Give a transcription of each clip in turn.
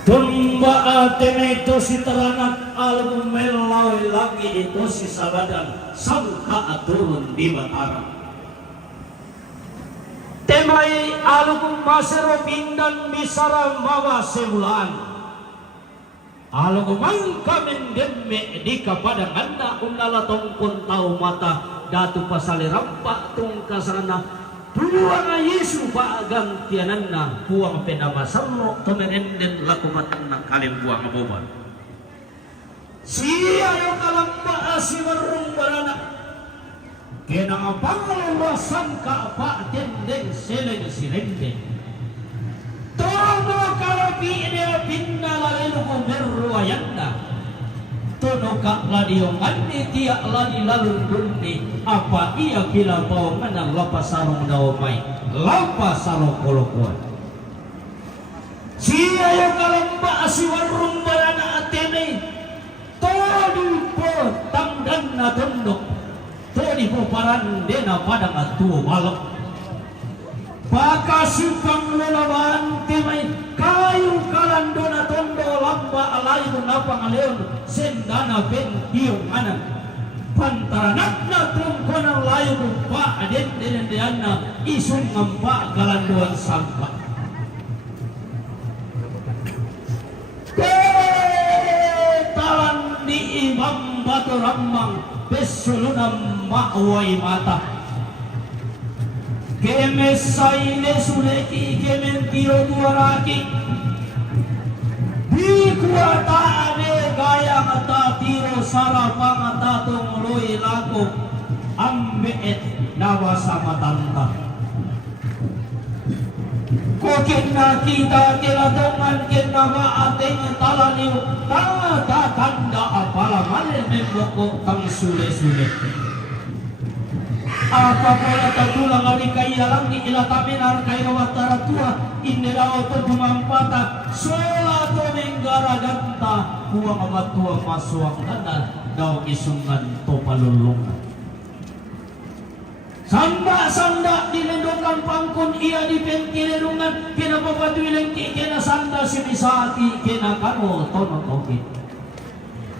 Tumba atene itu si terangat alum melawai lagi itu si sabadan sangka turun di Batara. Temai alum masero pindan misara mawa sebulan. Alum mangka mendeme di kepada anda unala tongkon tahu mata datu pasale rampak tungka sana. Puang Yesu pak gantiananna puang penama sarno tomerenden lakumatan ng kalim buang aboban. Siya yung kalamba si marung barana. Kena pangalawasan ka pa tendeng seleng silende. Tono karapi dia pindalalelo ko meruayanda. Tono ka ladiyong andi tiyak ladi lalun dundi apa ia bila bawa menang lapas sarong daumay lapas sarong kolokuan siya yung kalamba asiwarong barana atene todi po tangdan na tundok todi po parande na padang atuo balok baka sipang lalawan temay kayu kalando na tondo lamba alayo na pangaleon sendana ben diyong anan pantaranak na tungko ng layo pa aden dinendihan na isong ngampa kalanduan sampa talan di imam batu ramang pesulunang maway mata Kemesaile suleki kementiro duaraki di kuata ane gaya mata tiro sarapang tatong loy lako ambeet nawa sama tanta kokin na kita kilatongan kinawa ating talaniw tata tanda apala malin memboko tang sule-sule apa pula tertulang ali kaya lang ni ilatamin ar kaya watara tua iniraw to bumampata sola to menggara ganta buang amat tua maswang kanan daw isungan to palulung sanda dilendongkan pangkon ia di pentilirungan kinapapatuilang kina sanda sinisati kina kano tono tokit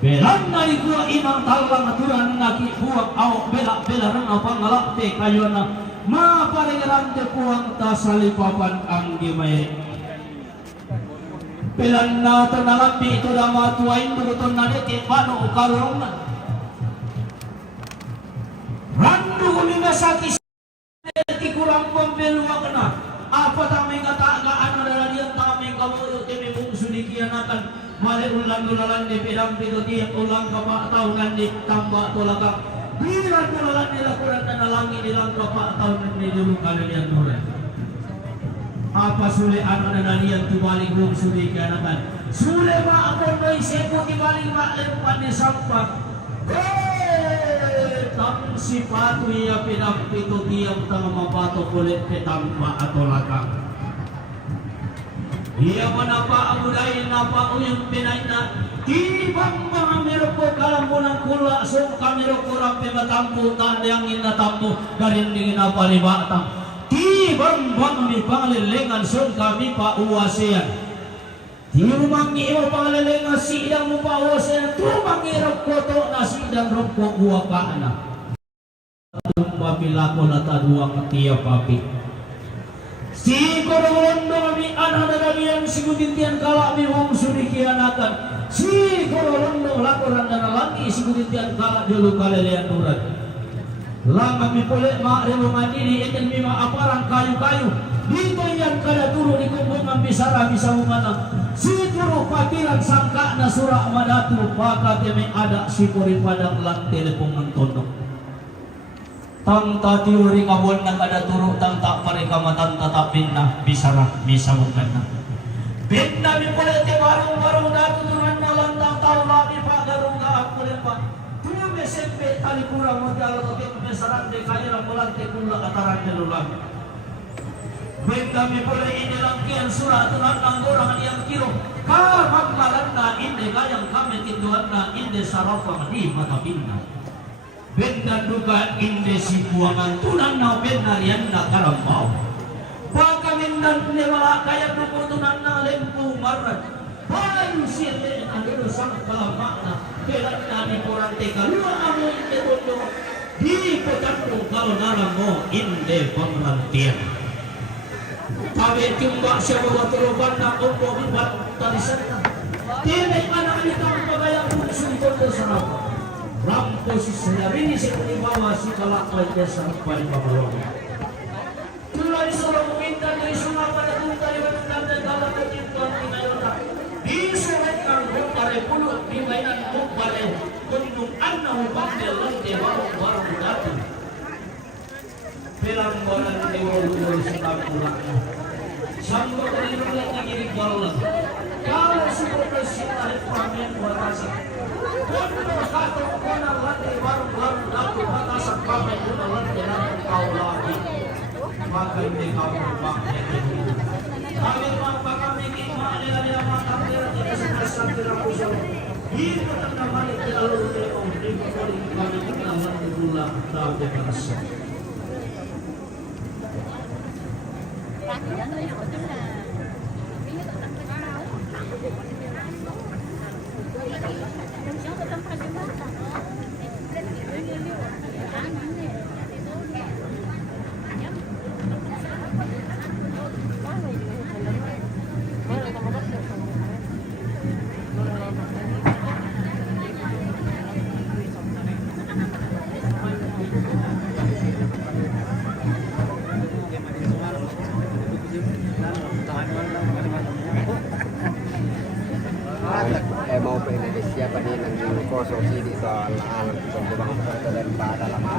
belang na igua imang talang aturan naki buang awak bela rang apa ngalakte kayo na maparingarante puang tasalipapan ang gimay belang na ternalampi ito na matuain duguton na niti pano ukarong na randu kumina sa kisiti kurang pembeluang na apa tamay katagaan na lalalian tamay kamuyo timi mong sudikian akan mali ulang dulalan di pedang pito tiap ulang kapak tahunan di tambak tolakak bila dulalan dilakukan dan alangi dilang kapak tahunan di dulu kalian nurek apa sulit anak dan alian dibalik hong sudi kianakan sulit mak abon may sepo dibalik mak lempan di sampah tang sipatu ia pedang pito tiap tang mapato kulit petamba atau lakak ia menapa amudain napa uyung pinaina tibang mga miroko kalambunan kula so kamiroko rampe matampu tandang inatampu garin dingin apa libatang tibang bang mi pangalilengan so kami pa uwasian tirumangi mo pangalilengan sidang mo pa uwasian tumangi roko na sidang roko uwa ka anak tumapilako na tadua katiya papi si korolondo kami anak dari yang sikutintian kala mi wong sudikianakan si korolondo laporan dan lagi sikutintian kala dulu kalelian nuran lama mi polek mak relungan ini eten mi mak aparang kayu-kayu dito yang kada turu di kumbungan bisara bisa umana si turu pakiran sangka na surak madatu baka teme ada si pori padang lang telepon ngontono tang tati uri ngabon na kada turu tang tak pareka matan tatapin na bisa bukan na pinna mi pole te barung datu turunan na lantang tau lami pa garung ka akule pa tuwa me sempe tali kurang modal to ke mesaran de kaya mulan te kula ataran de lulang pinna mi pole ini langkian surat tunan nanggorang yang kiro ka magmalan na inde kayang kami tinduan na inde sarafang di mata pinna benda duga inde si buangan tunan na benda rian na karambau dan wala kaya tubutunan na lempu marat. Paling sila ang sang kamakna. Kailan namin kurante kalua amo ite undo. Di ko tanong kalau nalang mo inde pangrantian. Kami timba siya mawatuloban na upo ibat talisan na. Tinay anak nito ang pagayang pusunod na sarap. Rampo si Sinarini si Kunibawa si Kalakay niya sa hapay mamalong. Tulay sa ramumintan na isungapan na kung tayo ng nanday kalakay dito ang tinayota. Di sulit ang hukare pulo, di may ang hukare. Kung nung anna hukang nilang di warang dati. Pilang bola ni Dewa sa tampulang. Sambo ka rin ulit na ginigbalang. Kalau sudah bersinar pamen batasan, kono kato kono lati warung lati batasan pamen kono lati lati kau lagi, maka ini kau berbakti. Kami mampu kami kemana dia mata dia tidak senasa terakusur. Itu tentang mana kita lalu lewat di kami kita lalu bulan tahu berasa. Mau ke Indonesia pada nang kosong sih di soal alam pembangunan kota dan pada lama.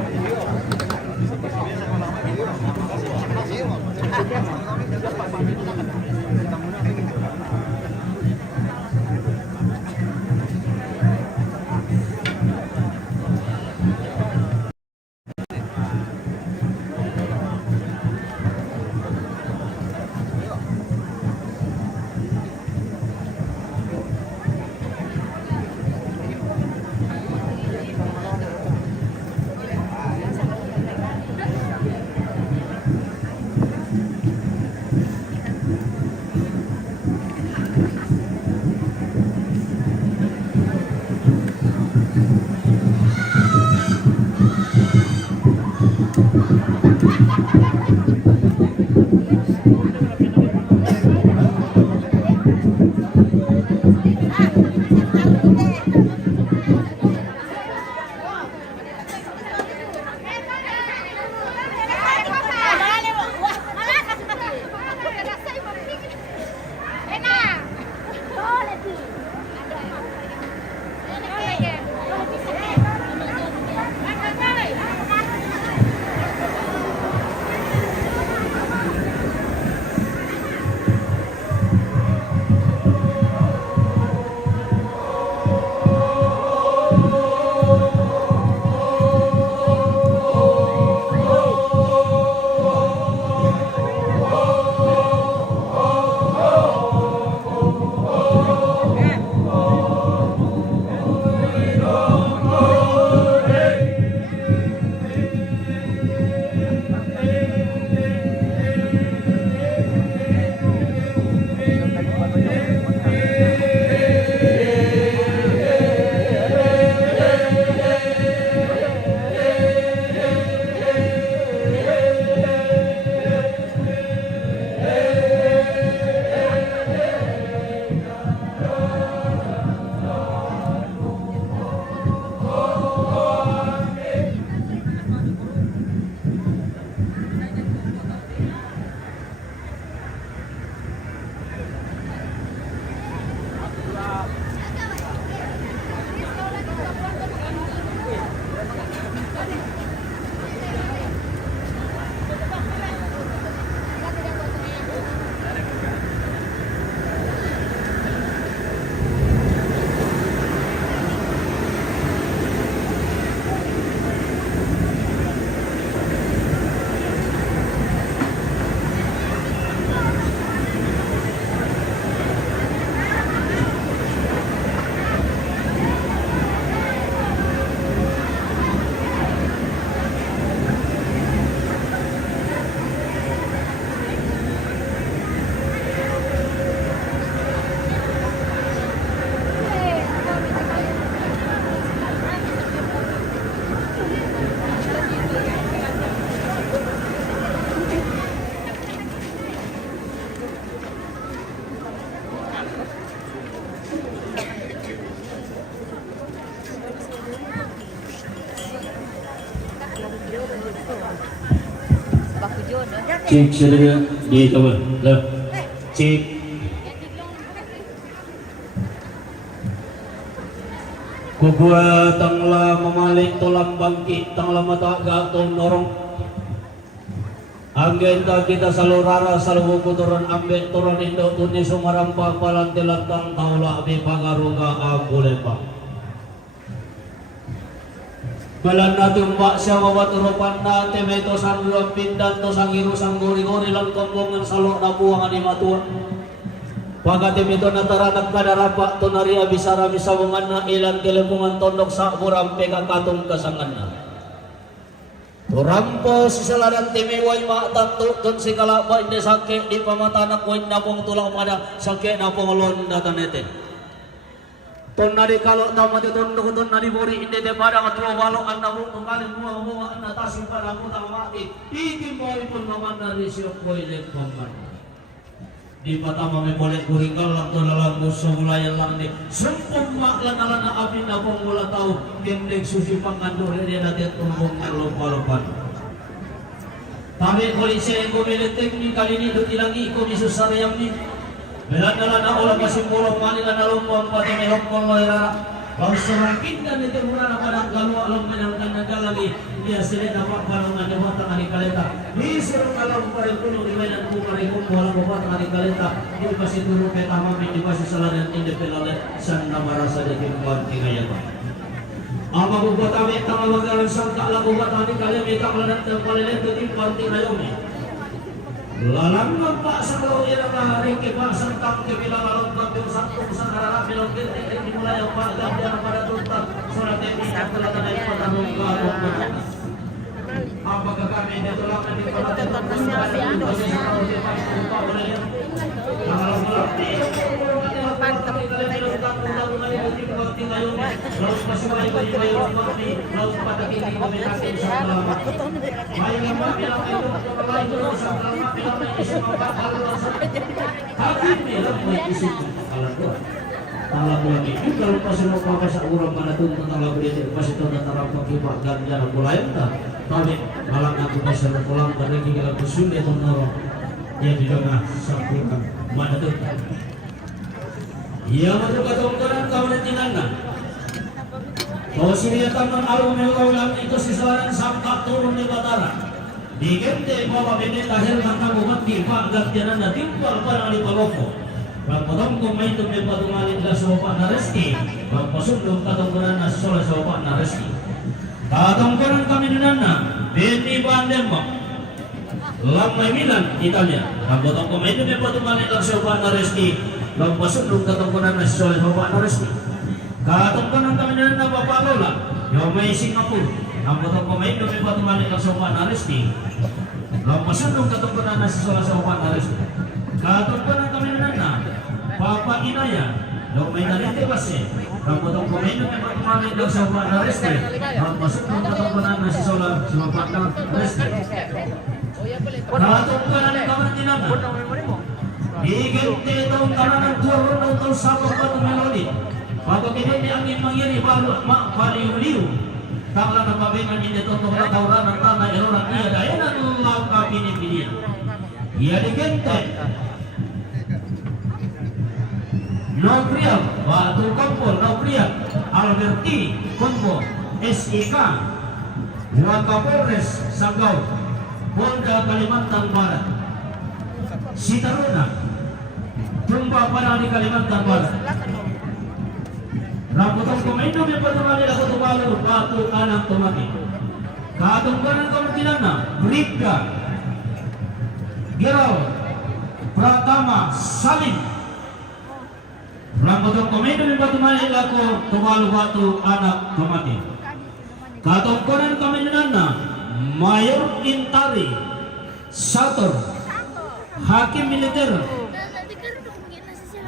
Cek sudah dicoba. Loh. Cek. Kugua tangla mamalik tulang bangki tangla mata gatong norong. Anggen ta kita salurara salubuku turun ambek turun indo tuni sumarampa palantilantang taula abi pagaruga agulepa. Balan natin mbak siya mawaturupan natin may tosang luang pindan tosang irusang guri-guri lang kombongan salo na buwangan ni matuan. Pagatim ito nataranak kadarapak to nari abisara misawungan na ilang telepungan tondok sa burampe kakatong kasangan na. Turampo si saladan timiway maatanto ton si kalabay ni sakit di pamatanak wait na pong tulang pada sakit na pong lon datanete. Ton nari kalau na matitundok ton nari buri hindi de pada matro walo ang nabong tungkalin mga ang natasin para ko tang mati. Ikim boy pun maman nari siyok boy lep paman. Di patama may boleh kuringkal lang to nalang gusto mulayan lang ni sumpong maklan na amin na pong mula tao kindig susi pangandur dia natin tumbong ng lupa-lupan. Kami kulit siya yung kumilitik ni kalini do tilangi kumisus sarayam ni belan-belan na ulang kasimpulong manila na lumpang pati may hokmol mo irara. Kalau semakin dan itu murah pada galu alam menangkan naga lagi dia sering dapat balongan di mata hari kaleta. Disuruh kalau kemarin punya riwayat kemarin bola bola hari kaleta itu pasti dulu pertama di pasti salah dan independen sana merasa jadi buat tiga ya pak. Apa buat kami tanggal bagaimana sangka lah buat kami kalian minta meladan terpaling itu buat tiga yomi. Lalang pak selalu irama reke pak sangkam kebila lalang kambil sangkum sangarana bilang kita dimulai yang pak ganjar pada tuntas surat ini telah terjadi pada muka apakah kami ini telah menikmati kalau pasal mau pasal urang mana tuh tentang lagu dia pasal itu antara pakai ganjar mulai tak tapi malam aku pasal pulang dari kita kusul dia tuh dia di tengah sampaikan mana tuh ia masuk ke tongkaran kawan tinana kalau sini taman alu melaulang itu sisaran sampak turun di batara di gente bawa benda tahir maka buat tiba gantian na timpal para di paloko pagpatong kung may tumay patungalin ka sa opa na reski pagpasundong katungkuran na sa opa na reski katungkuran kami nana Beni Bandemba Lamay Milan Italia pagpatong kung may tumay patungalin ka sa opa na reski pagpasundong katungkuran na sa opa na reski katungkuran kami nana Papalola yung may Singapore pagpatong kung may tumay patungalin ka sa opa na reski pagpasundong katungkuran na sa opa na reski katungkuran kami nana Papa Inaya, dok may narite kasi, kapotong komendo may pagmamit daw sa Papa Nareste, masuk ng katungkuran na si Sola, si Papa Nareste. Katungkuran ng kaman tinana, higit itong kanan turun ng itong sabang patong melodi, pagod hindi angin mangiri paliw-liw, tangla na pabingan hindi itong natauran ng tanah iroran iya, dahil natulaw ka pinipilian. Iya digente, Noprial, Batu Kompol, Noprial, Alberti, Kombo, SIK, Wakapolres, Sanggau, Polda Kalimantan Barat, Sitaruna, Tumba para di Kalimantan Barat. Rapotong komendo may patungali ako tumalo, Batu Anang Tumati. Katungkuran Kamartinana, Bribka, Giraw, Pratama, Salim, Rambutong komendo may patungali ako tumalo Batu Anak Tumati. Katungkuran Kamartinana, Mayor Intari, Sator, Hakim Militer,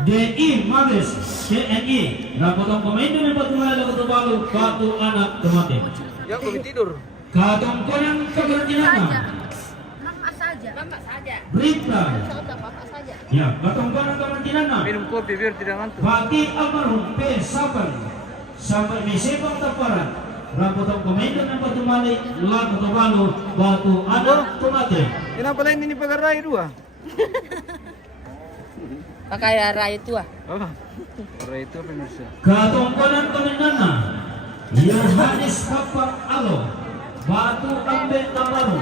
DI Mabes, TNI, Rapotong komendo may patungali ako tumalo Batu Anak Tumati. Yang belum tidur. Katungkuran Kamartinana, Bapak saja. Bribka, Bapak saja. ya, katungkuran Kamartinana, Minum kopi biar tidak ngantuk. Pati almarhum P. Saban sampai Mesebang Taparan Rapotong komendo ng patumali, lago tabalo, batu anak tumate. Kenapa pala ini pagaray dua? Pakai raya itu ah. Oh, pagaray itu pemirsa. Katongkonan komenana, Yohanes Papa Alo, batu ambe tabaru.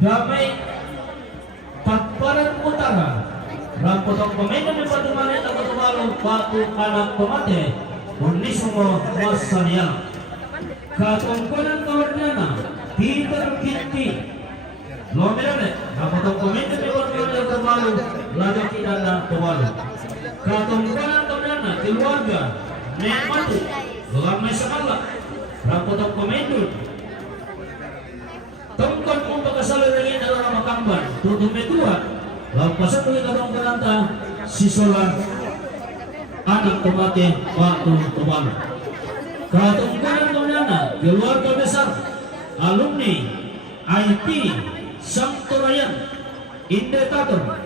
Damai Takparan Utara, Rapotong komendo ng patumali, lago tabalo, batu anak tumate. Unismo Masanya Katongkonan Kawarnana Peter Kinti Lomerane Rapotong komendo ni Warnana Tabalu Lada Kinana Tabalu Katongkonan Kawarnana Keluarga Nekmatu Lamai Sakala Rapotong komendo Tongkon kung pagkasalo rin adalah makamban Tutup metua Lampasan ulit katongkonan ta Sisola anak tumate waktu tumalo. Katungkulan kemudian keluarga besar alumni IT Sampurayan Indekator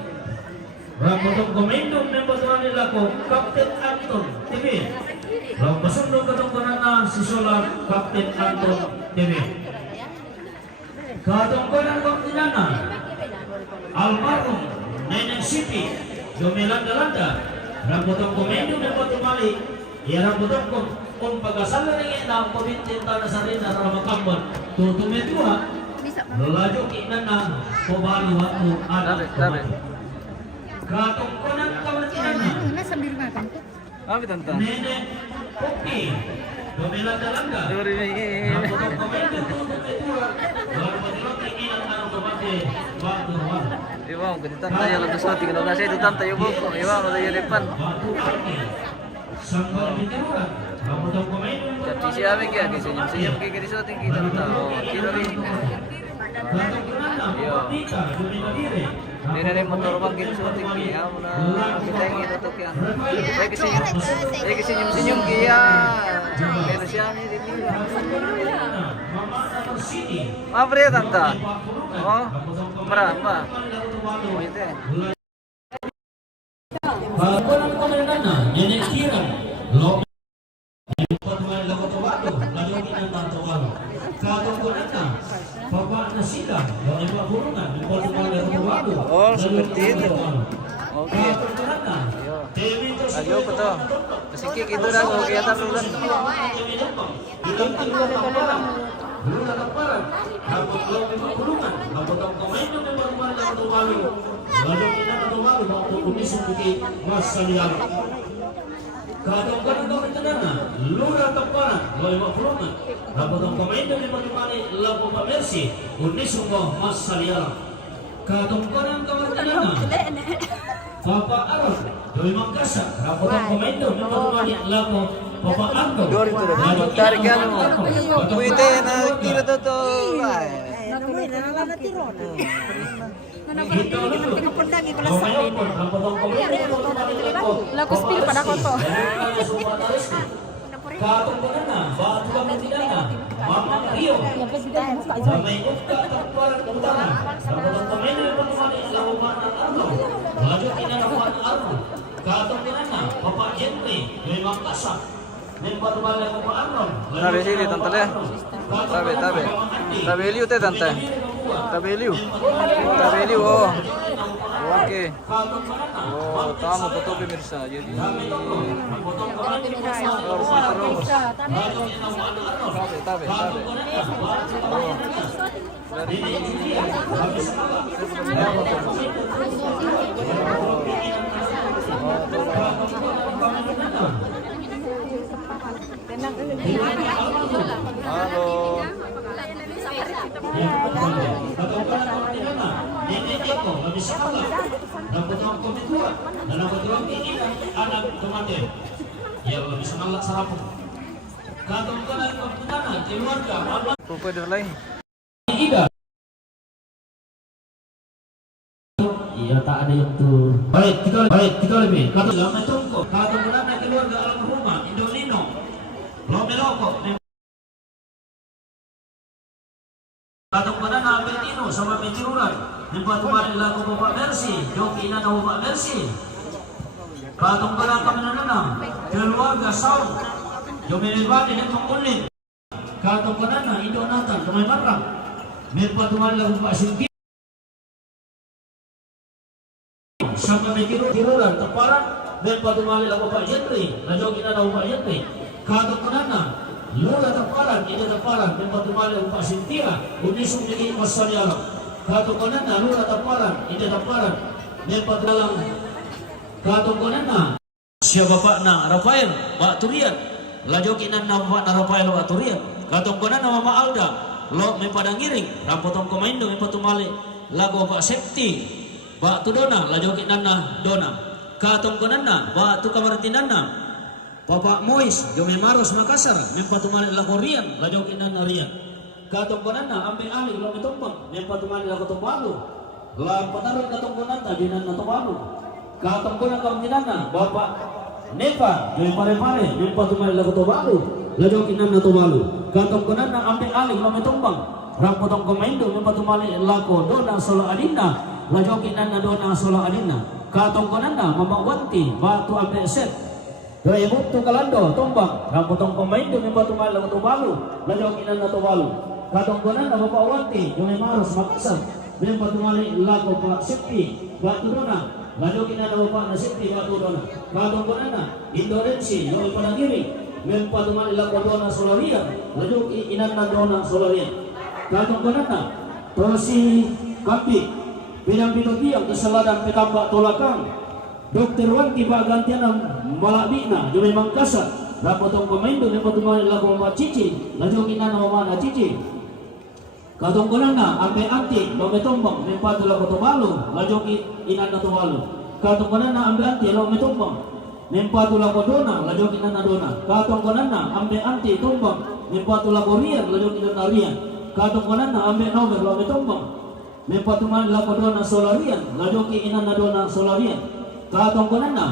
Rapotong komendo membantuan nilako Kapten Anton TV Lampasan dong katungkulan Sisola Kapten Anton TV Katungkulan kemudian almarhum Neneng Siti Domelanda Rapotong komendo ng patumali, rapotong kung pagkasala ng ina, pamintinta na sa rin na ramakambon, tutumetua, lalajo kinan na, pabalo at anak tumali. Katungkunan kamatinan na, Nene Poki, Domelanda-landa, rapotong komendo tutumetua, rapotong kinan na tumate, waktu wala. Iwan, ganito tayo lang gusto natin. Kalau kasi ito tayo buko. Iwan, wala yung depan. Jadi siapa kaya? Senyum kayak gini sudah tinggi kita tahu. Kira rin. Yo. Ini dari motor bang gitu sudah tinggi. Ya, mana kita ingin tutup ya. Senyum kaya. Kaya siapa ini? Apa dia tante? Oh, berapa? Itu. Bagonan komendanna, Nenek Kiran, Lo Patuan Lakotowato, Lajokin ng Tantawalo. Katungkunanna, Papa Nasida, Lo Iba Kurungan, Patuan Lakotowato. Oh, seperti itu. Oke. Katungkunanna, Ayo betul. Kesikik itu dah kalau kelihatan dulu. Luna Kaparan, Rapot Lo Iba Kurungan, Rapotong Komendo ng Patuan Lakotowato. Lalu kita kembali waktu umisung di Masaliang. Katongkan kementerian, lurah teparan, loyma perumahan. Rapotong komendo di Matumani, lapo pamersi, unisung Masaliang. Katongkan kementerian, Papa Aron, loyma kasa, rapotong komendo di Matumani, lapo Papa Angko. Tarik kan? Kuite na kira to. Lagu spill pada koto. Tabe sini tante ya. Tabe liu teh tante. Tabeliu. Oh. Oke. Oh, tamu betul pemirsa. Jadi harus terus. Tabe. Oh. Dari halo. Rupa dari lain. Iya tak ada yang tuh. Baik kita lebih. Kata lama tunggu. Kata mulai keluarga almarhumah Indonino. Lomeloko. Katong panana Bertino sama Penciruran Nempatuman lagu Bapak Mercy Joki na Bapak Mercy Katong panana keluarga Saung Jomel bani na kamulit. Katong kanana indo natan kamay marang. May patuman lang pa sinti. Sama may tiruran taparan. May patuman lang pa jentri. Najogi na pa jentri. Katong kanana lula taparan indo taparan. May patuman lang pa sintia. Unisong naging masanyalang. Katong kanana lula taparan indo taparan. May patulang katong kanana. Siya bapak na Rafael Baturian. Lajoki na bapak na Rafael Baturian. Katong ko na Mama Alda, lo may padangiring, rampotong komaindo may patumali, lago pa safety, ba tu dona, lajoki na dona. Katong ko na ba tu kamartinan na, Papa Mois, may Maros Makassar, may patumali lago riyan, lajoki na riyan. Katong ko na ambil alih lo may tumpang, may patumali lago tumbalo, lang pataron katong ko na dinan na tumbalo. Katong ko na kamartinan na, Bapak Nepa, may pare-pare, may patumali lago tumbalo. Lajoki na tumbalo. Katong ko na ambil alih lo may tumbang. Rampotong komaindo may patumali lako dona solo adina. Lajoki na dona solo adina. Katong ko na mamawanti batu ambil set. Daya bukto kalando tumbang. Rampotong komaindo may patumali lako tumbalo. Lajoki na tumbalo. Katong ko na mapawanti may Maros Makassar. May patumali lako pala safety batu dona. Lajoki na bapak na safety batu dona. Katong ko na Indonesia lo ipanagiri. May patumali lako dona solarian. Lajoki inan na dona solarian. Katong kanana tosi kapi pinang binutiyang kesalahan petambak tolakang Dr. Wanti bagantian ng malabina jumay mangkasa rapotong komaindo may patumali lako mga cici lajoki na mga cici. Katong kanana ampe anti may tumbang may patu lako tumalo lajoki inan na tumalo. Katong kanana ampe anti lo may tumbang nempatu lako dona lajoki na dona. Katong kanana ampe anti tumbang nempatu lako riyan lajoki na riyan. Katong kanana ampe nomor lo may tumbang nempatu man lako dona solarian lajoki ina na dona solarian. Katong kanana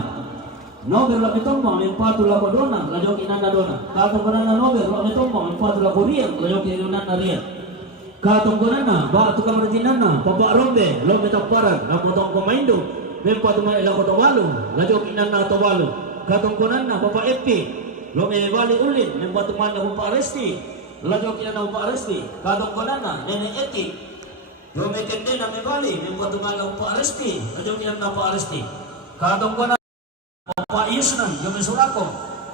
nomor lo may tumbang nempatu lako dona lajoki ina na dona. Katong kanana nomor lo may tumbang nempatu lako riyan lajoki ina na riyan. Katong kanana ba tu kamartinana Papa Rombe lo may taparan rapotong komaindo nempatu man lako tawalo lajoki ina na tawalo. Katong kanana Papa Epi lo may bali ulit nempatu man lako pa aresti lajoki na pa aresti. Katong kanana Nene Eti lo may tende na may bali nempatu man lako pa aresti lajoki na pa aresti. Katong kanana Papa Yusnan lo may surako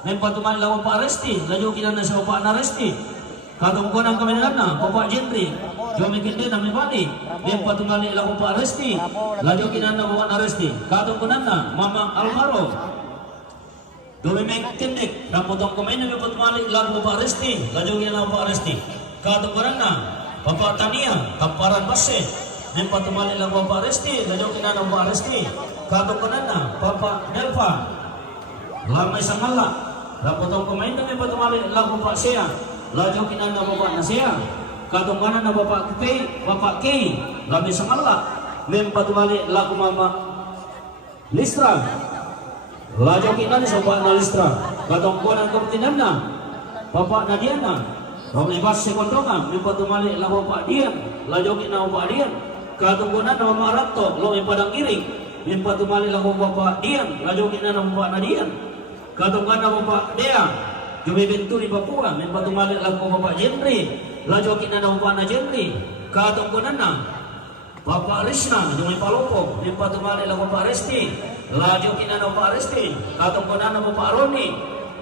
nempatu man lako pa aresti lajoki na siya pa na aresti. Katong kanana kami na Papa Jentri lo may tende na may bali nempatu man lako pa aresti lajoki na pa aresti. Katong kanana Mama Alvaro Domimek tindek rampotong kumain na may patumali lago pa aresti lajoki na pa aresti. Katong kanana Papa Tania Kamparan Base may patumali lago pa aresti lajoki na pa aresti. Katong kanana Papa Nelva Lamay Sangala rampotong kumain na may patumali lago pa siya lajoki na pa na siya. Katong kanana Papa Kay Lamay Sangala may patumali lago Mama Listra lajoki na ni sopa na Listra. Katong kunan kapitinan na Papa Nadiana Romay Bas Sekondongan may patumali lako pa diyan lajoki na pa diyan. Katong kunan na Mama Arato lo may padangiring may patumali lako pa diyan lajoki na pa na diyan. Katong kunan na Papa Dea Jumi Benturi Papua may patumali lako pa Jentri lajoki na pa na Jentri. Katong kunan na Papa Rishna Jumi Palopok may patumali lako pa Resti lajoki na pa Resti. Katong kunan na Papa Aroni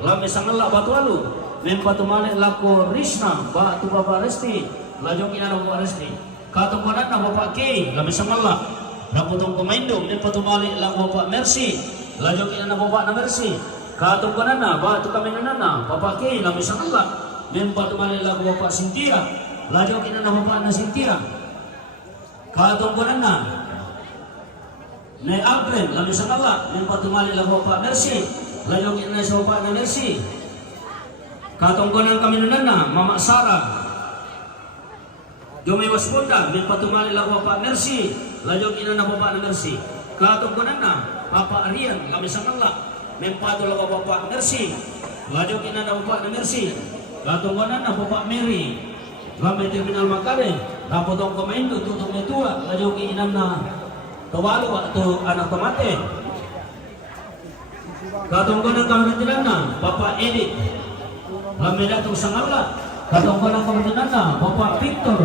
Lamay Sangala Batualu may patumali lako Rishna batu Papa Resti lajoki na pa Resti. Katong kunan na Papa Kay Lamay Sangala rapotong komaindo may patumali lako Papa Mercy lajoki na Papa na Mercy. Katong kunan na batu kami na Papa Kay Lamay Sangala may patumali lako Papa Cynthia lajoki na Papa na Cynthia. Katong kunan na Nay Alfred Lamay Sangala may patumali lako Papa Mercy lajoki na sa Papa na Mercy. Katong kunan kami na Mama Sara Jomay Wasponda may patumali lako Papa Mercy lajoki na Papa na Mercy. Katong kunan na Papa Arian Lamay Sangala may patumali lako Papa Mercy lajoki na Papa na Mercy. Katong kunan na Papa Mary Lamay Terminal Makale rapotong komaindo tutong tua lajoki inam na tawalo atau anak tomate. Katong kunan kami na Papa Edit Lami datang sangala. Katong ko ng kamartinana, Bapak Victor.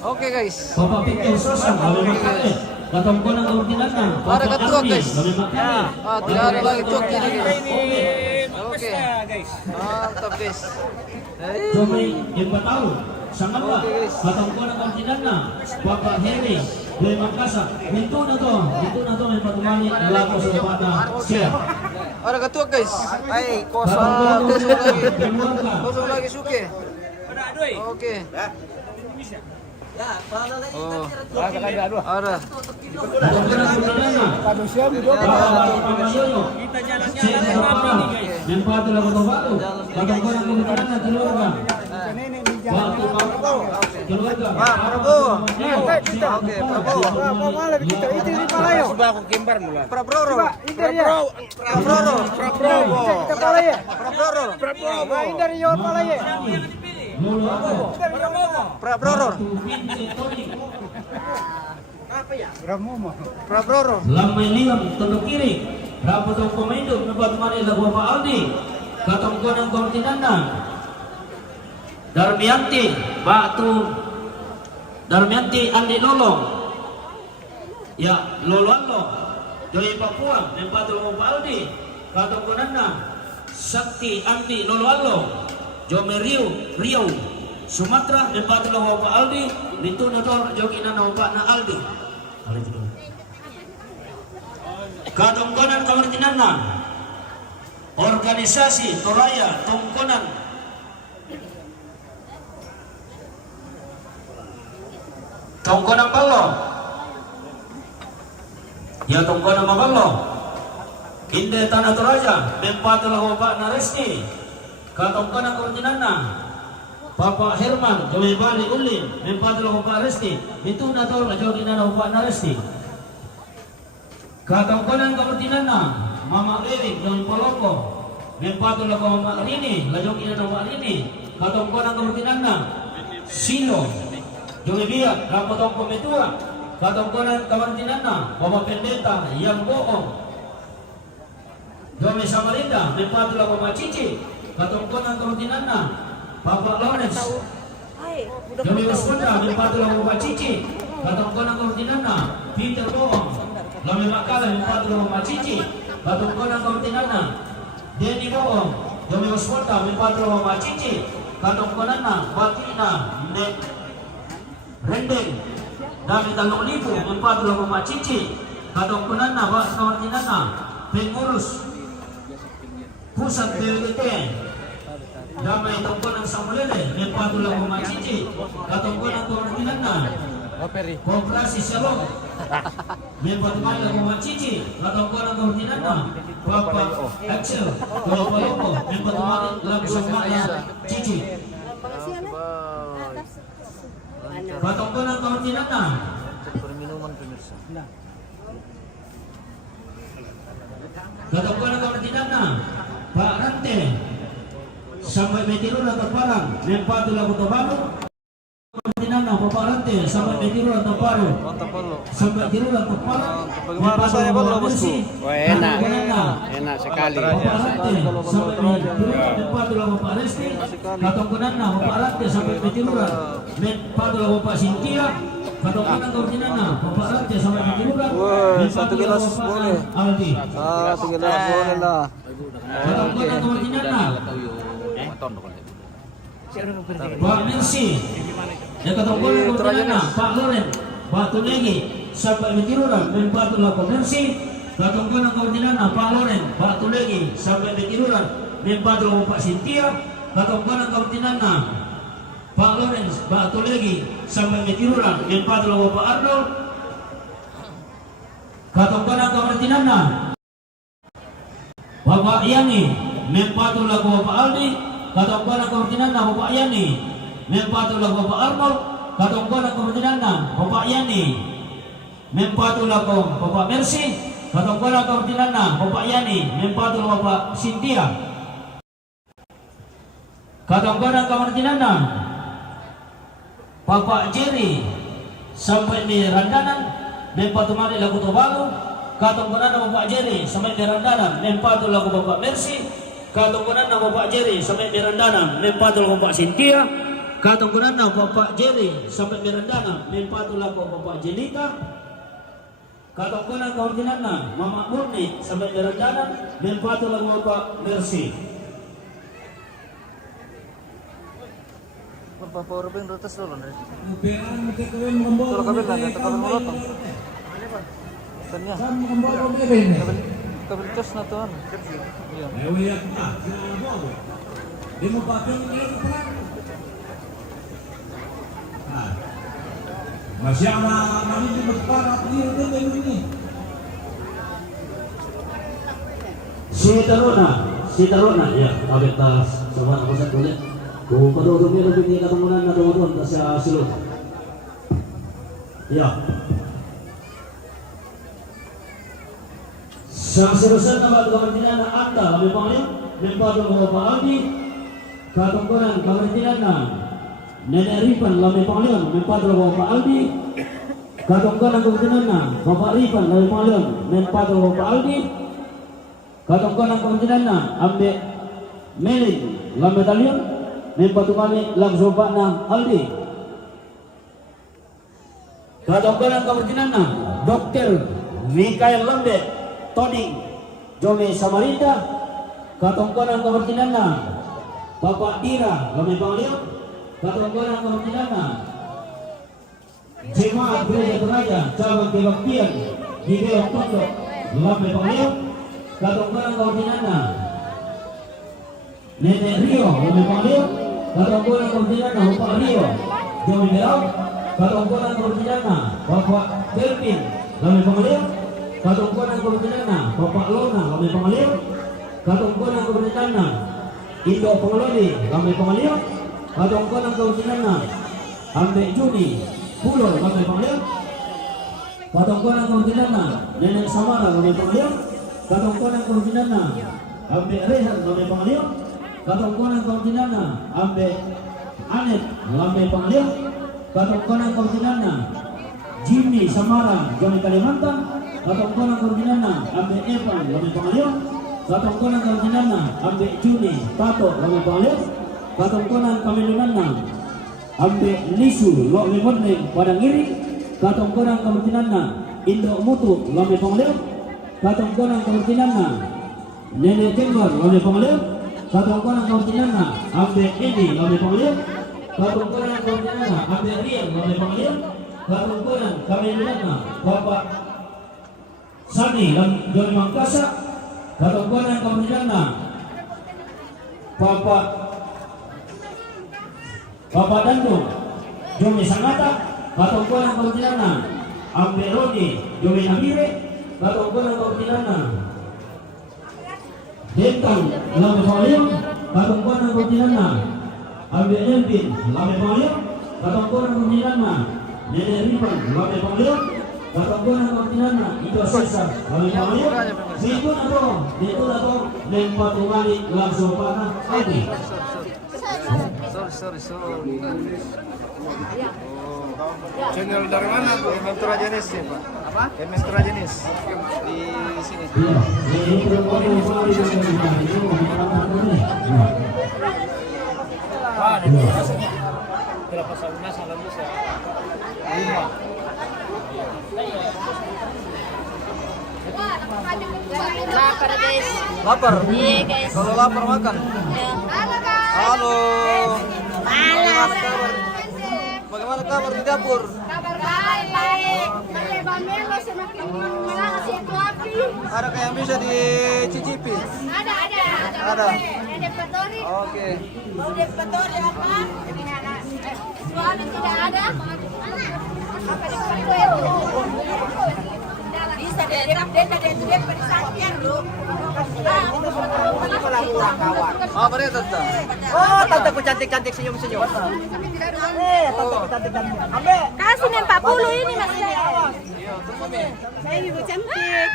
Oke guys. Bapak Victor Sosa, kami magkakit. Katong ko ng kamartinana, Ada Bapak ketua, Arni, guys. kami magkakit. Tidak ada lagi tuak ini guys. Oke. Oke. Mantap guys. Jomay, yung bataw. Sangala. Oke, guys. Katong ko ng kamartinana, Bapak Henry. Dari Makassar. Itu na to may patumani lago sa bata. Siya. Ada ketua guys. Ay, Katong ko ng Kosong lagi. kamartinana, Kosong lagi Suke. Oke. Oh, ada. Prabroro. Prabroro. Lamay nilam tunduk kiri. Rapo tong komendo nabat mari lagu Pak Aldi. Katong ko ng kamartinana. Darmianti Batu Darmianti Andi Lolong. Ya, Lolo Joy Papua Nempatu lagu Pak Aldi. Katong ko nana. Sakti Andi Lolo Jome Riau Sumatera Nempatu lagu Pak Aldi. Lintu na to jogina na Pak na Aldi. Katongkonan kamartinana organisasi Toraya Tongkonan Ballo ya Tongkonan Maballo Inde Tanah Toraja Mempatulah Pak Naresti Katongkonan kamartinana Bapak Herman Jomai Bali Ulin Mempatulah Pak Resti itu na to jogina na Pak Naresti. Katongkonan kamartinana Mama Lirik Jomai Poloko Mempatulah Mama Rini lajong ina na Mama Rini. Katongkonan kamartinana Sino Jomai Biak Rapotong Kometua. Katongkonan kamartinana Bapak Pendeta Yang Boong Jomai Samarinda Mempatulah Mama Cici. Katongkonan kamartinana Bapak Lawrence Jomai Waskunda Mempatulah Mama Cici. Katongkonan kamartinana Peter Boong Lami Makala Mempatulah Mama Cici. Katongkonan kamartinana Denny Boong Jomai Waskunda Mempatulah Mama Cici. Katongkonana Batina Rendeng Dami Talong Lipo Mempatulah Mama Cici. Katongkonana Pak kamartinana Pengurus Pusat PWT Damai Tongkonan Samulele Mempatulah Mama Cici. Katongkonan kamartinana Koperasi Shalom Mempatulah Mama Cici. Katongkonan kamartinana Bapak Axel Kolopoloko Mempatulah langsung Mama Cici. Katongkonan kamartinana Perminuman pemirsa. Katongkonan kamartinana Pak Rante sampai Metirula terparang Mempatulah Kota Baru. Kamartinana Bapak Rante sampai Metirula terparu Mantap Ballo. sampai Metirula terparang. Bagaimana rasanya Ballo bosku? Wah, enak sekali. Bapak Rante sampai Metirula Mempatulah Bapak Resti. Katongkonana Bapak Rante sampai Metirula Mempatulah Bapak Sintia. Katongkonan kamartinana Bapak Rante sampai Metirula Woi, satu Mempatulah gelas Bapak boleh. Aldi. Tinggal boleh lah. Katongkonan kamartinana Pak Mersi. Ya katongkonan kamartinana Pak Loren Pak Tunegi sampai Metirula Mempatulah Bapak Mersi. Katongkonan kamartinana Pak Loren Pak Tunegi sampai Metirula Mempatulah Bapak Sintia. Katongkonan kamartinana Pak Loren Pak Tunegi sampai Metirula Mempatulah Bapak Arnold. Katongkonan kamartinana Bapak Yani Mempatulah Bapak Aldi. Katongkonan kamartinana Bapak Yani Mempatulah Bapak Arnold. Katongkonan kamartinana Bapak Yani Mempatulah Bapak Mersi. Katongkonan kamartinana Bapak Yani Mempatulah Bapak Sintia. Katongkonan kamartinana Bapak Jerry sampai di Randanan Mempatulah Lagu Tobago. Katongkonan Bapak Jerry sampai di Randanan Mempatulah Bapak Mersi. katungkunan na Bapak Jerry sampai Mirandana mempatul ko Bapak Cynthia, katungkunan na Bapak Jerry sampai Mirandana mempatul ako Bapak Jelita, katungkunan kaordinan na Mama Murni sampai Mirandana mempatul ako Bapak Mercy. Papapurupin rutas dulu nih. Tolong Tolong kabel lah, kabel molotov. Tanya. Kabel cas na to ano. Iya. Masih ada kami di depan ini. Si Taruna ya, kabel tas sobat aku satu lihat. Kung padudumir ang hindi katangunan na doon sa silog. Ya. Sa sirusan na kamartinan na anda, kami pangayon, mempado mga paagi, katungkunan kamartinan na neneripan, kami pangayon, mempado mga paagi, katungkunan kamartinan na paparipan, kami pangayon, mempado mga paagi, katungkunan kamartinan na ambe melin, kami talion, mempatu kami lang sopa na Aldi. Katungkunan kamartinan na Dr. Mikael Lambe Tony Jome Samarinda, katungkunan kamartinan na Bapak Dira kami pangayon, katungkunan kamartinan na Jemaat Gereja Teraja Cabang Kebaktian Hidayah Tondok kami pangayon, katungkunan kamartinan na Nenek Rio kami pangayon, katungkunan kamartinan na Bapak Rio Jome Merau, katungkunan kamartinan na Bapak Kelvin kami pangayon, katungkunan kamartinan na Bapak Lona kami pangayon, katungkunan kamartinan na Indo Pengeloli kami pangayon, katungkunan kamartinan na Ambe Juni Pulo kami pangayon, katungkunan kamartinan na Nenek Samara kami pangayon, katungkunan kamartinan na Ambe Rehan kami pangayon, katungkunan kamartinan na Ambe Anet kami pangayon, katungkunan kamartinan na Jimmy Samara kami Kalimantan, katungkunan kamartinan na Ambe Evan kami pangayon, katungkunan kamartinan na Ambe Juni Tato kami pangayon, katungkunan kamilunan na Ambe Lisu Lo Limodling Padang Iri, katungkunan kamartinan na Indo Mutu kami pangayon, katungkunan kamartinan na Nenek Jengor kami pangayon, katungkunan kamartinan na Ambe Edi kami pangayon, katungkunan kamartinan na Ambe Rian kami pangayon, katungkunan kamilunan na Bapak Sani dan Joni Mangkasa, katungkunan kamartinan na Bapak Dandung Jomi Sanggata, katungkunan kamartinan na Ambe Rodi Jomi Nabire, katungkunan kamartinan na Dentang Lame Pangayon, katungkunan kamartinan na Ambe Elvin Lame Pangayon, katungkunan kamartinan na Nenek Ripan Lame Pangayon, katungkunan kamartinan na Ito Sesa Lame Pangayon, dito na to Lempatungali langsung panah Aldi. Sorry. Channel dari mana? Mentura jenis ya Pak. Apa? Mentura jenis di sini. Iya, ini perempuan yang paling Berapa sahunya salam bisa? 5. Lapar guys. Lapar? Iya guys. Kalau lapar makan. Halo. Malas. Bagaimana kabar di dapur? Kabar baik. Bamelo semakin malakas itu api. Ada kayak yang bisa dicicipi? Ada. Ada. Ada patori. Oke. Ada patori apa? Suami tidak ada. Apa di itu? Bisa dia perisakian lu. Apa dia tante? Oh, tanteku cantik-cantik senyum-senyum. Oh. Kasih nih 40 ini Mas. Iya, tunggu Mi. Saya ibu cantik.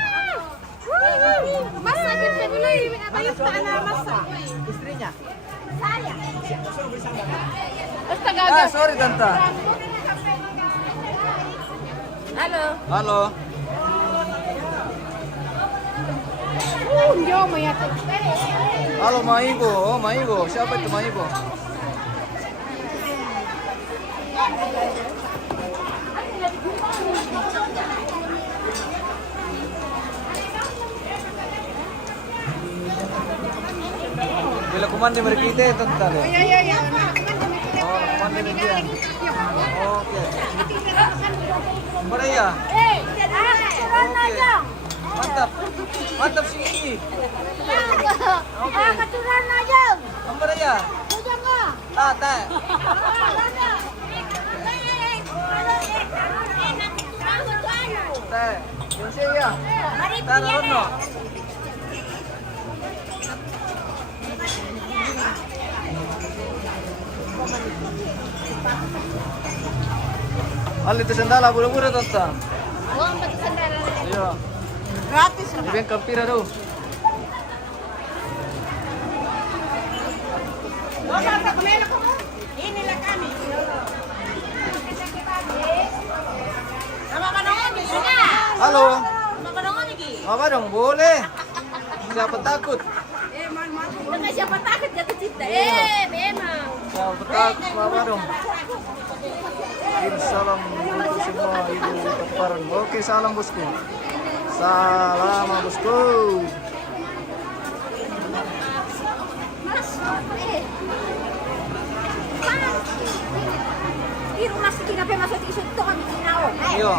Masa kita dulu apa itu anak masa? Istrinya? Saya. Astaga. Ah, sorry tante. Halo. Halo. Yo mo yato. Halo Maibo, oh Maibo, siapa itu Maibo? Bila kumandi mereka itu tentang ya? Ya. Oh, kumandi mereka. Oke. Mana ya? Oke. Mantap. Mantap sih ini. Katuran aja. Mana ya? Ujang mo. Tata. Teh. Yung siya. Tara no. Al itu sandala murah-murah tante. Uang pati sandara. Iya. Gratis na. Ibang kampira daw. Wala ka kumela ko. Ini lang kami. Sama ka naman, Bisina. Halo. Sama ka naman, Niki. Apa dong? Boleh. Siapa takut? Naka siapa takut jatuh cinta. Memang. Siapa takut? Apa dong? Salam untuk semua ibu keparan. Oke, salam bosku. Salam bosku. Di rumah si Kina pe masuk isut to kami Cinao. Iya.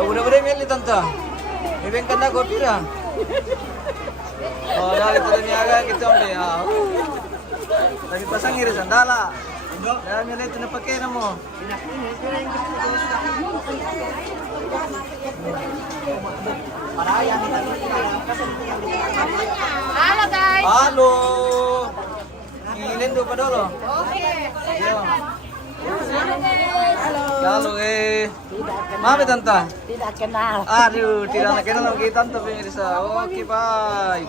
Udah meli tante. Ibang kanda ko pira. Oh, dari itu niaga kita ambil. Lagi pasang iri sandala. Dah meli itu pakai namo. Halo guys. Halo. Kilin do pa dolo. Oke. Halo Mami tante. Tidak kenal. Aduh, tidak nak kenal lagi tante pemirsa. Oke, bye.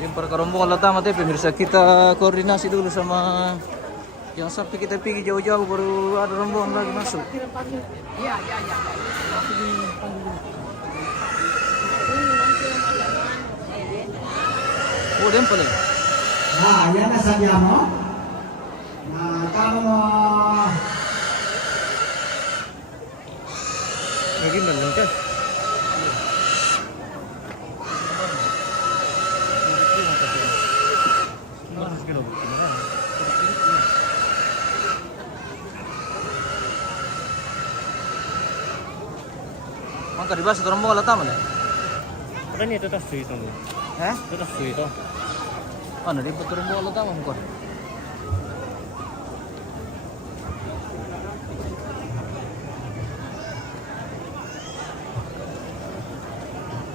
Yang perkerombongan pertama teh pemirsa, kita koordinasi dulu sama yang sampai kita pergi jauh-jauh baru ada rombongan lagi masuk. Oh, dempel ya? Nah, yan na sabi mo. Nah, kamu Lagi dalam kan? Mangka di bawah rombongan lah taman ya? Ini tetap sui itu. Eh? Tetap sui itu. Ano di bawah rombongan lah taman kok?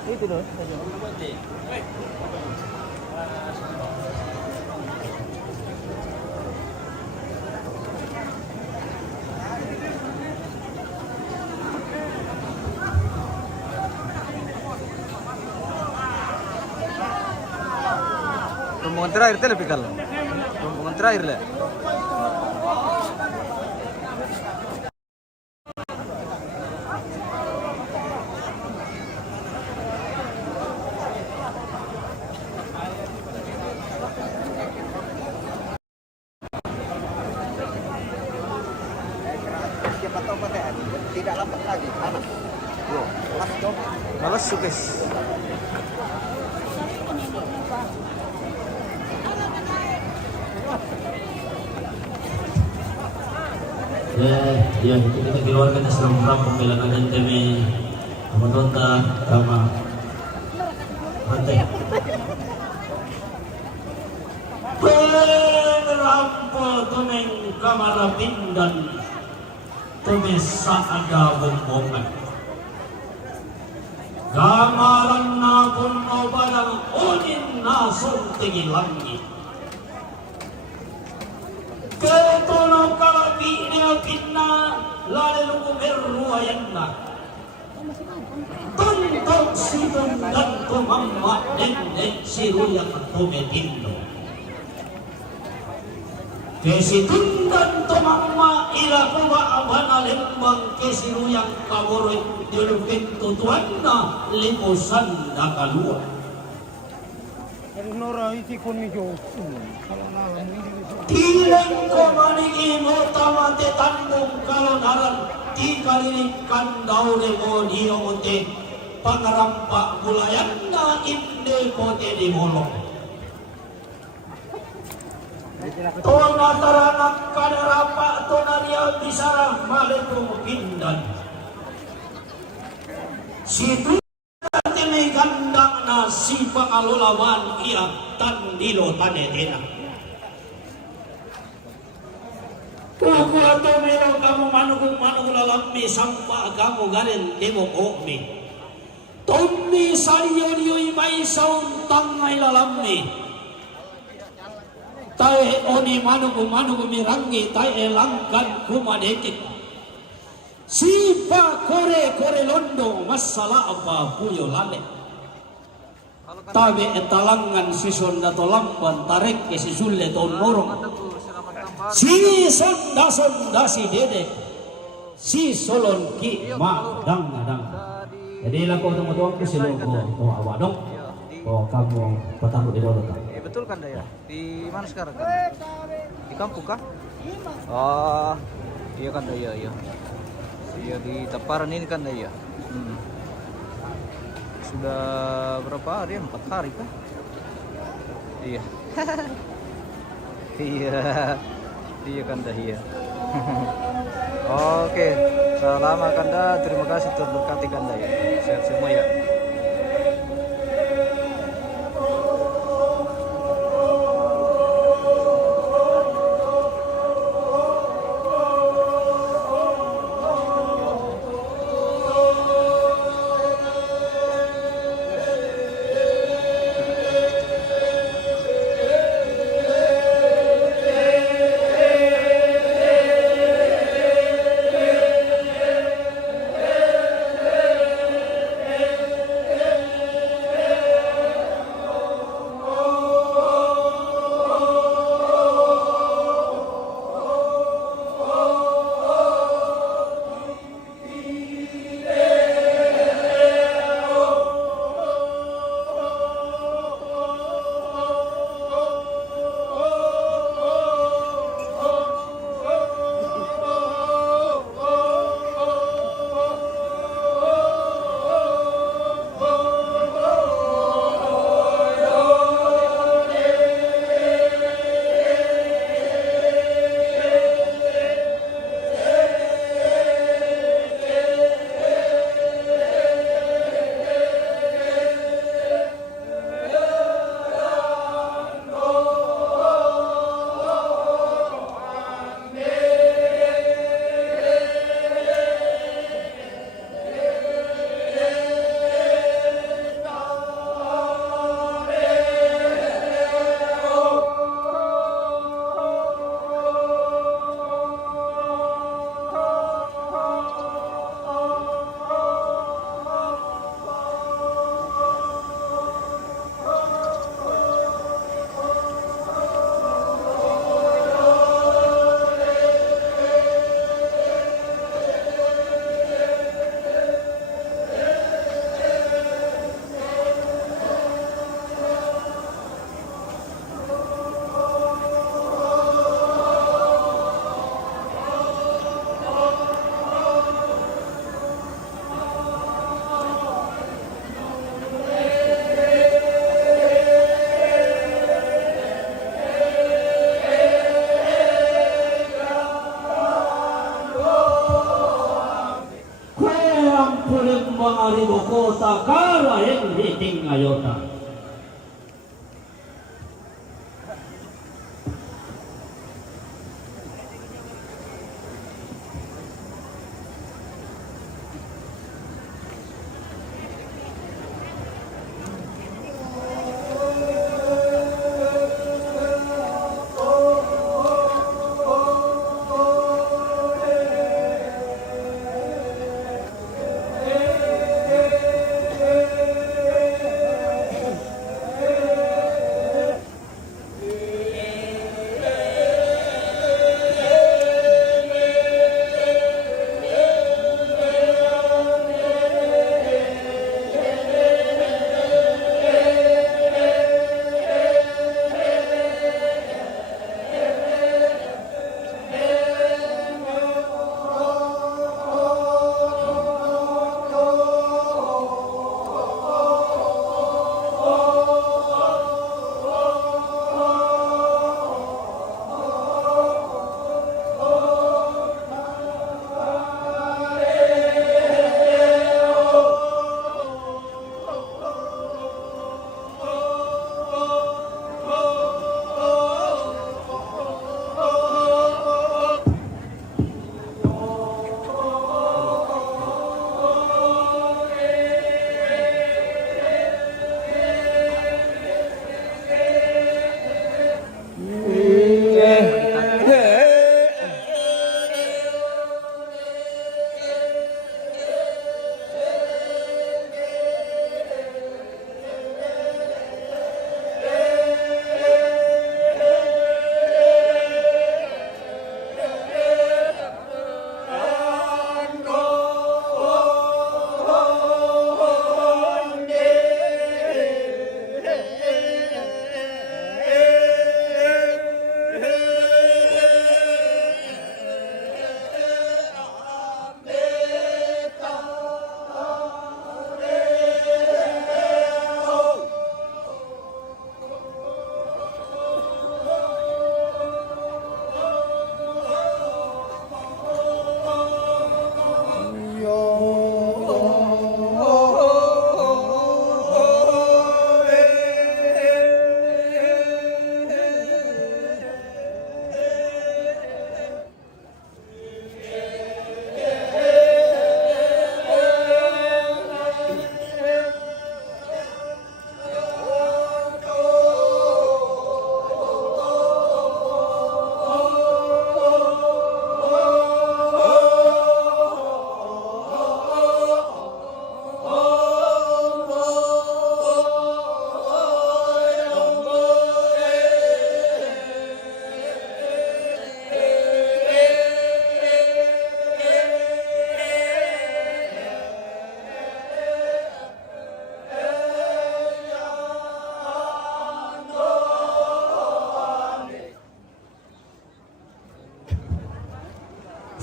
Itu loh. Rombongan terakhir teh lebih kalau. Rombongan terakhir lah. Siapa tahu Pak, tidak lambat lagi. Panas. Yo, panas dong. Malas sukses. Ya, itu kita keluarkan seram-seram pembelaan kami Ramadonta sama Pantai. Perampo tuneng kamarapindan tumesa ada bombongan. Gamaran na Napon mau badang onin nason tinggi langit. Ketono kalabi neo pinna lalu meruayanna. Tonton sidon dan mamma nenek siruya ketometindo. Kesitundan to mamma ila kuba abana lembang kesiruyang kaboroy dilupin tutuanna limusan na kalua. Tilang ko manigi mo tamate tandong kalonaran ti kalilikan daw mo niyo unti pangarampa gulayan na inde ko te di molong. Tuang nataranak kadarapa to na niya bisara maletong pindan. Si Tuhan may gandang na si pakalulawan iya tandilo tanetena. Kuku ato meron kamu manugong lalami sampa kamu galing demo kokmi. Tommi saliyo-liyo'y may saun tangay lalami. Tae oni manugong mirangi tae langkan kumadetik. Sipa kore londo masala apa puyo lale. Tabe etalangan sison dato lampan tarik ke si sulle ton morong. Si sonda si dede. Si solon ki madang. Jadi lang ko tumutuang ko si logo to awadong. O kamu patamu di lolo ka. Betul kan Daya? Di mana sekarang kan? Di kampung kah? Oh, iya kan Daya, iya. Iya di Taparan ini kan Daya. Sudah berapa hari? 4 hari kah? Iya. Iya kan Daya. Oke, selamat Kanda. Terima kasih Tuhan berkati Kanda ya. Sehat semua ya. Ibu kota kara yang hiting ayota.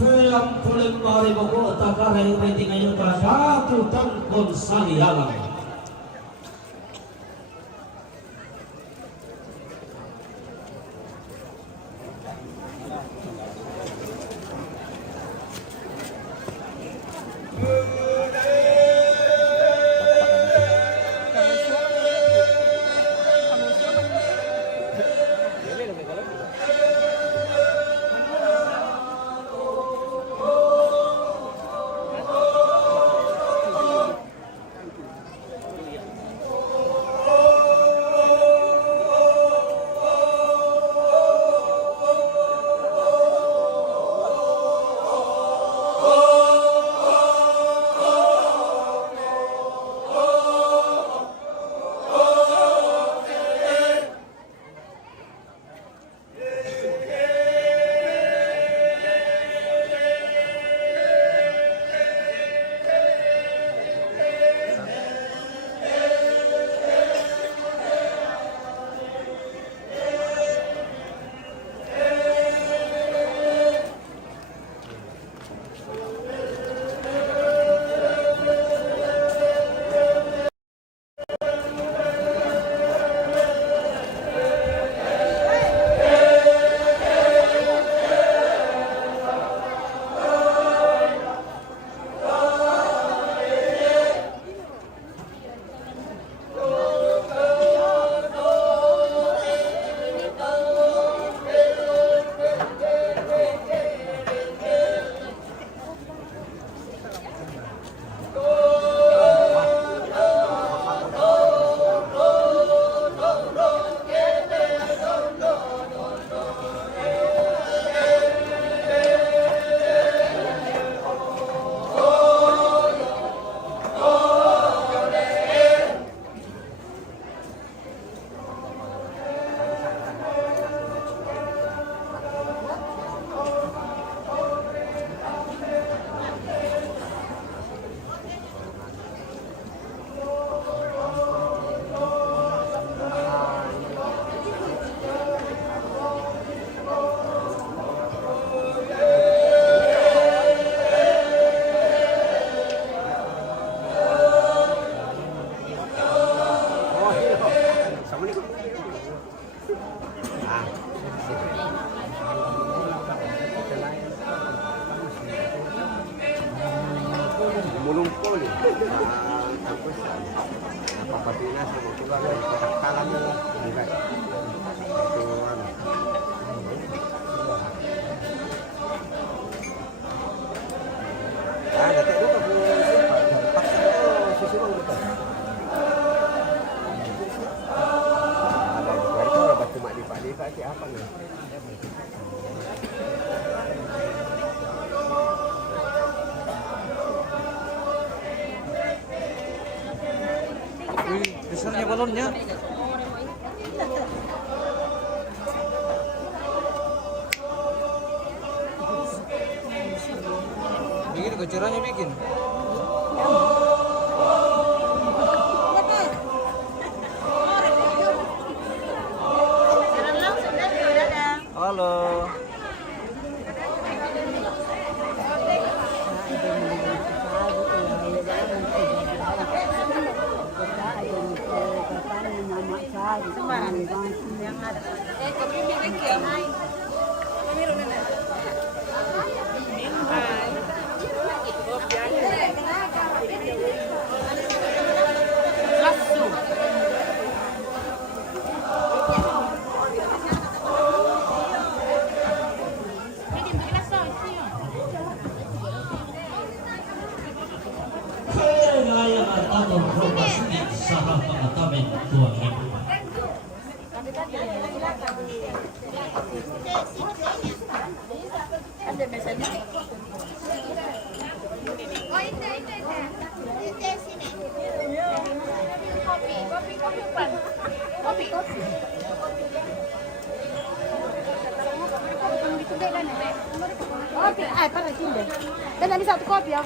Puluh takar yang penting ayo pada satu tangkon sali alam. Mulumpol tapos napapatinas ng mga kataktalan mo bukas ito ano dati ito pag paksa ito susunod ito ada di luar itu rabat cuma lipat-lipat siapa nih Wih, besarnya balonnya. Bikin kecurannya bikin. Halo. Kaya atau propas saha pengetahuan tuan ibu. Ada biasanya. Oh itu. Itu sini. Kopi pan. Kopi. Kopi, para sini. Dan ada satu kopi ya.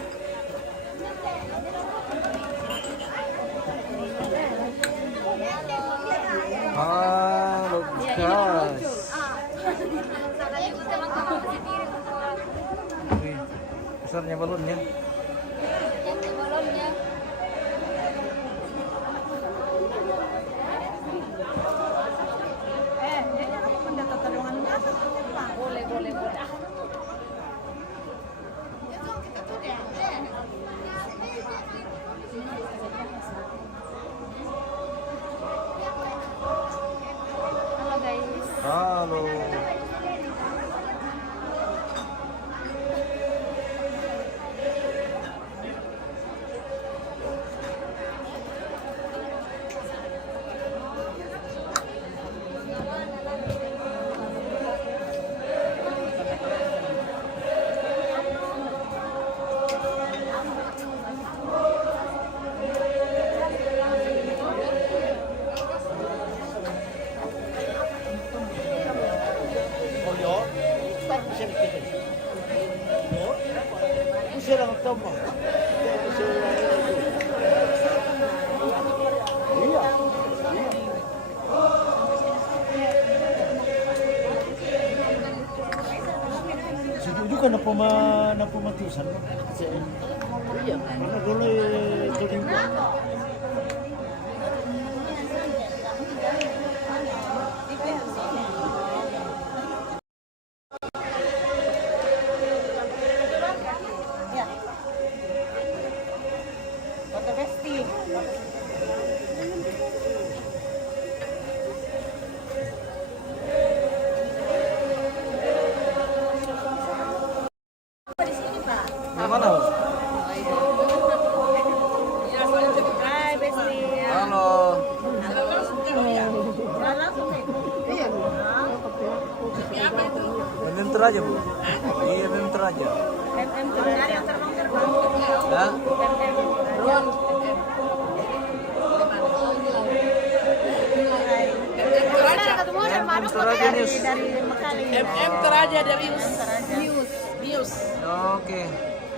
Lukas. Wih, Besarnya balonnya. Yang balonnya. Boleh, boleh, boleh. Halo guys. Halo. Siguro ka na pumatiusan mo. Iya. Mana dulu tuling ko. Gimana? Hai, Besti. Halo. Bentar aja bu. Iya bentar aja. Ya. Bentar aja news. Teraja dari News. Oke.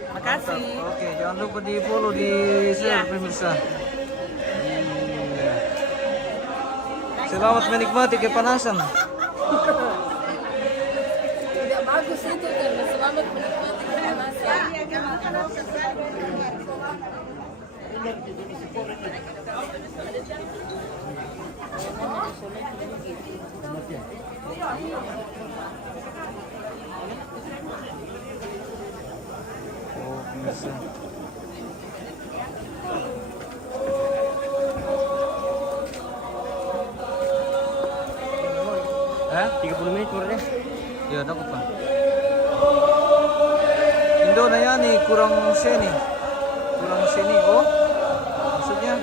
Makasih. Oke, jangan lupa di follow di share pemirsa. Iya. Selamat menikmati kepanasan. Tidak bagus itu karena selamat menikmati kepanasan. Oh, pemirsa. Hah? 30 menit keluar deh. Ya, dapat Pak. Indo na yan eh, kurang seni. Kurang seni, oh. Maksudnya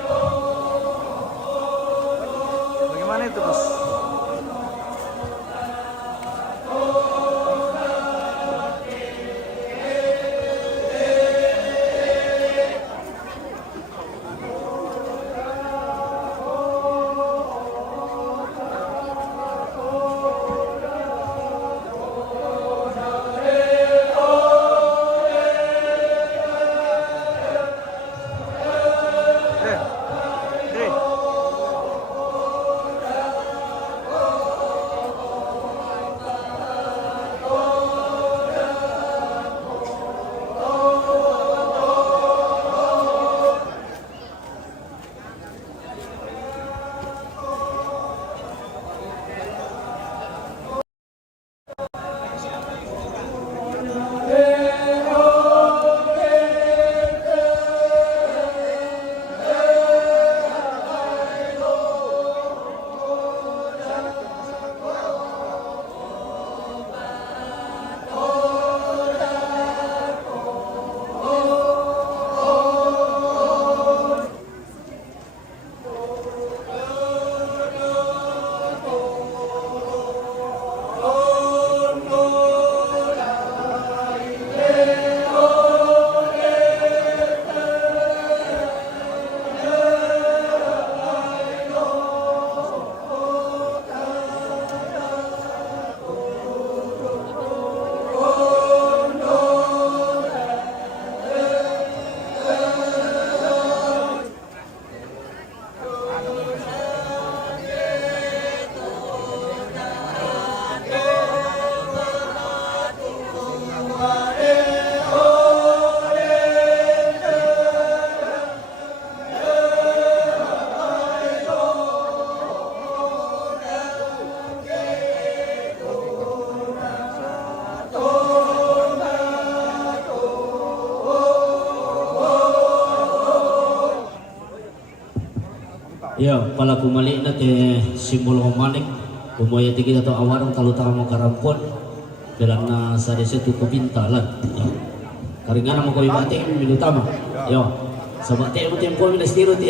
bagaimana itu, Bos? Dre. Ya, pala kumali na te simbol manik. Kumoya ti kita to awarong talutang mo karampon. Bilang na sa desa tu kubintalan. Ya. Karingan mo ko ibate minutama. Yo. Sa bate mo tempo mi estiro ti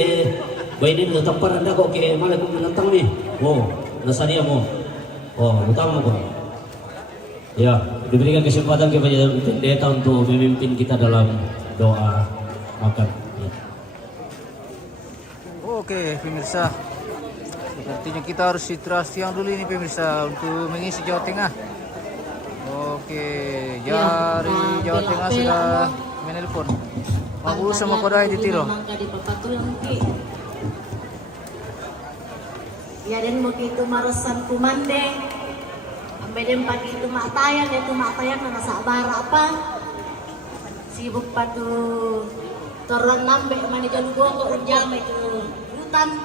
bayin ni tamparan na ko ke malay ko minantang mi. Oh, nasa dia mo. Oh, utama ko. Ya, diberikan kesempatan kepada pendeta untuk memimpin kita dalam doa makan. Ya. Oke, pemirsa. Sepertinya kita harus istirahat siang dulu ini pemirsa untuk mengisi Jawa Tengah. Oke, dari Jawa Tengah sudah menelpon. Mau sama kodai di tiro. Ya dan begitu marasan kumande. Beden pagi itu matayan karena sabar apa sibuk patu turun nambah mani jalugo ke ujam itu hutan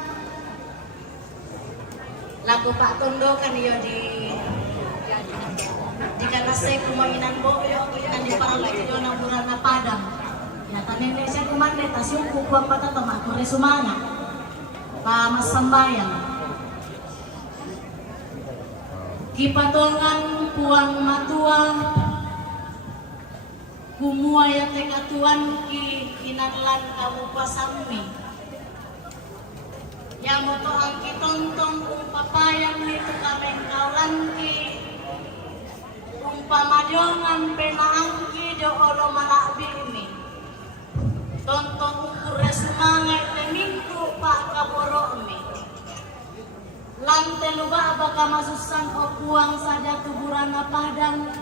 lagu Pak Tondo kan yo di kana saya kumainan bo yo kan di para lagi do nang burana padang ya tanene saya kumande tasiuku kuang pata tama kore sumana pa masambayan kipatongan puang matua kumuaya tekatuan ki kinadlan kabupasammi yang moto angki tontong umpapayang itu kameng kaulan ki umpamadongan penaangki do olo malabimi tontong ukur semangat temingku pak kaboromi lantai luba apakah masusan okuang saja kuburan padang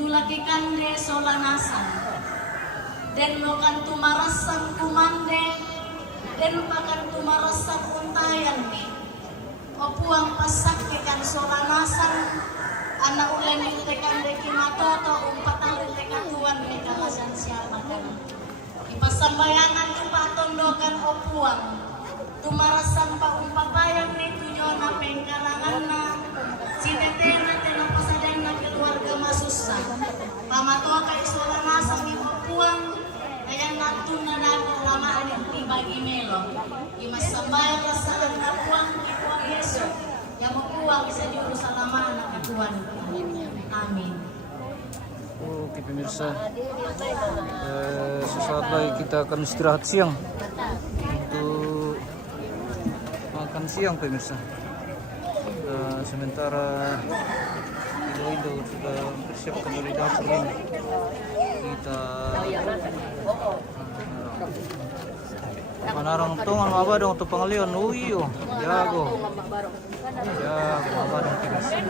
tulakikan de solanasan dan lokan tumarasan kumande dan makan tumarasan untayan nih okuang pasak kekan solanasan anak ulen tekan de kimatoto umpatan tekan tuan mereka hasan siapa kan ipasambayangan tumpah tondokan okuang tumarasan pa umpabayang nih na pengkarangan na sinetena tena pasadan na keluarga masusa pamatoa kay solanasang ipapuang kaya natun na nago lamaan yung tibagi melo imasambayan rasaan na puang ipuang Yesu yang mapuang isa diuro sa lamaan na katuan amin. Oke pemirsa, sesaat lagi kita akan istirahat siang untuk makan siang pemirsa. Sementara Indo sudah bersiap kembali dapur ini. Kita manarang tongan maba dong to pangalian uyo jago maba dong pemirsa.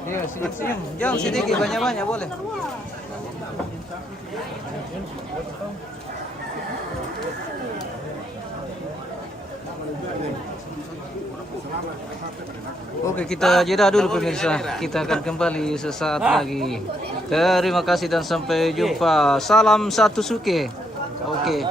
Iya, senyum. Jangan sedikit, banyak-banyak boleh. Oke, kita jeda dulu pemirsa. Kita akan kembali sesaat lagi. Terima kasih dan sampai jumpa. Salam satu suke. Oke.